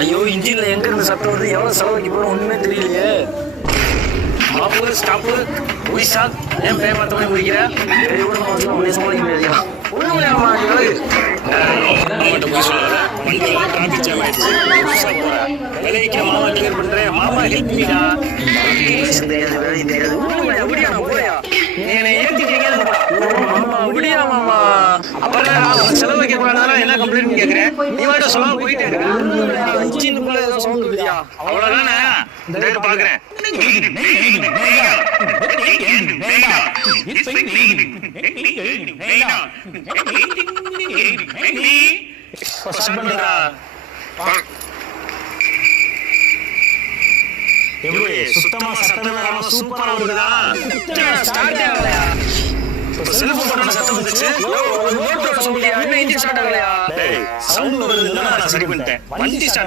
ஐயோ இன்ஜின்ல எங்க இருந்து சத்தம் வருது, எவ்வளவு செலவாக்கி போறோம் ஒண்ணுமே தெரியலையே. மாப்பு ஸ்டாப்பு ஒய்சா ஏன் பேமாத்தோட முடிக்கிற சமாளிக்க முடியாது. மாமா கிளியர் பண்றேன். மாமா ஹெல்ப் மீடா. செலவு வைக்க கூடாது. என்ன கம்ப்ளைண்ட் கேக்குறேன்? நீ வாட்ட சொல்லாம போயிட்டே இருக்க. அவ்வளவுதானே பாக்குறேன். எப்படி சுத்தமா சத்தம் வராம சூப்பரா வருதா? ஸ்டார்ட் ஆகலையா? செல்போன் சத்தம் வந்துச்சு. மோட்டார் சொல்லியா? இன்னும் இன்ஜின் ஸ்டார்ட் ஆகலையா? சவுண்ட் வருதுன்னா நான் சரி பண்ணிட்டேன். வண்டி ஸ்டார்ட்